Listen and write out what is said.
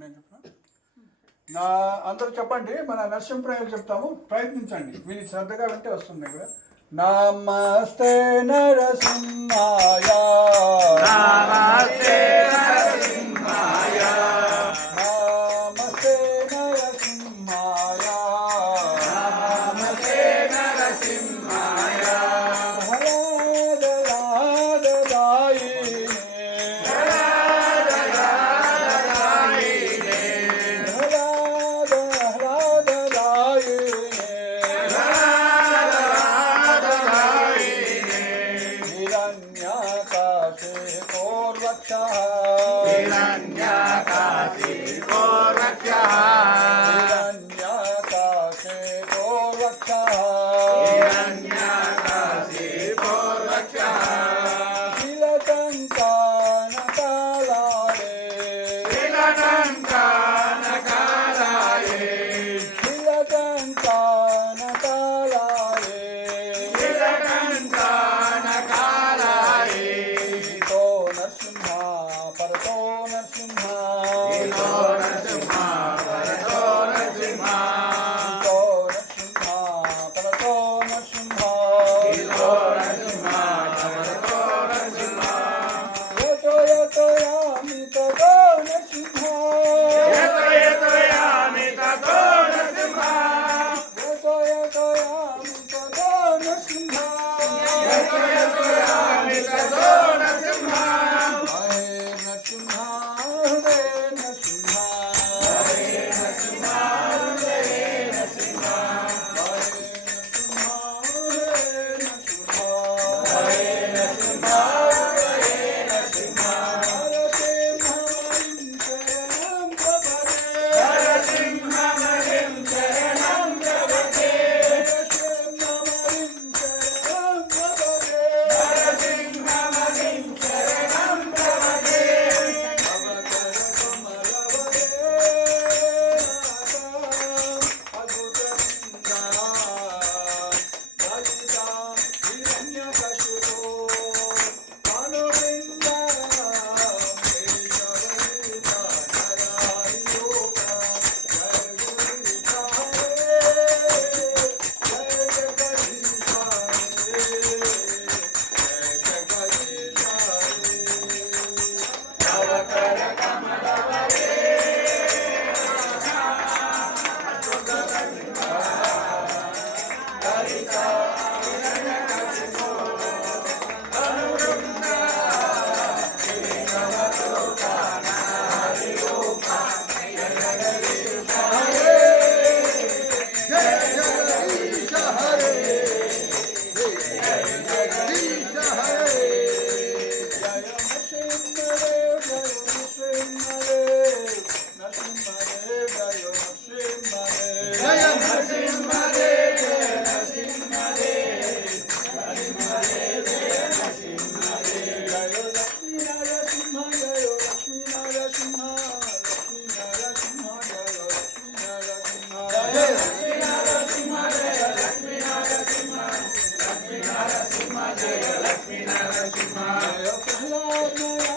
నేను చెప్తాను. నా అందరూ చెప్పండి. మన నరసింహప్రాయాలు చెప్తాము, ప్రయత్నించండి. వీళ్ళు శ్రద్ధగా వింటే వస్తుంది ఇక్కడ. నమస్తే నరసింహాయ, నమస్తే నరసింహాయ, నమస్తే నరసింహాయ, నమస్తే నరసింహాయ, हिरण्यकाशी गोरक्षः, हिरण्यकाशी गोरक्षः, हिरण्यकाशी गोरक्षः, शीलकङ्कानकालाये, शीलकङ्कानकालाये, शीलकङ्कानकालाये, शीलकङ्कानकालाये, तो नरसिंहा परतो नरसिंहा, इतो नरसिंहा परतो नरसिंहा, तो नरसिंहा परतो नरसिंहा, इतो नरसिंहा परतो नरसिंहा, यतो यतो यामि ततो नरसिंहा, यतो यतो यामि ततो नरसिंहा, यतो यतो यामि ततो नरसिंहा, यतो यतो यामि ततो नरसिंहा, हरे नरसिंहा हरे नरसिंहा, हरे नरसिंहा हरे नरसिंहा, हरे नरसिंहा हरे नरसिंहा, नरसिंहमहिं शरणं प्रपद्ये, नरसिंहमहिं शरणं प्रपद्ये, प्रहलाद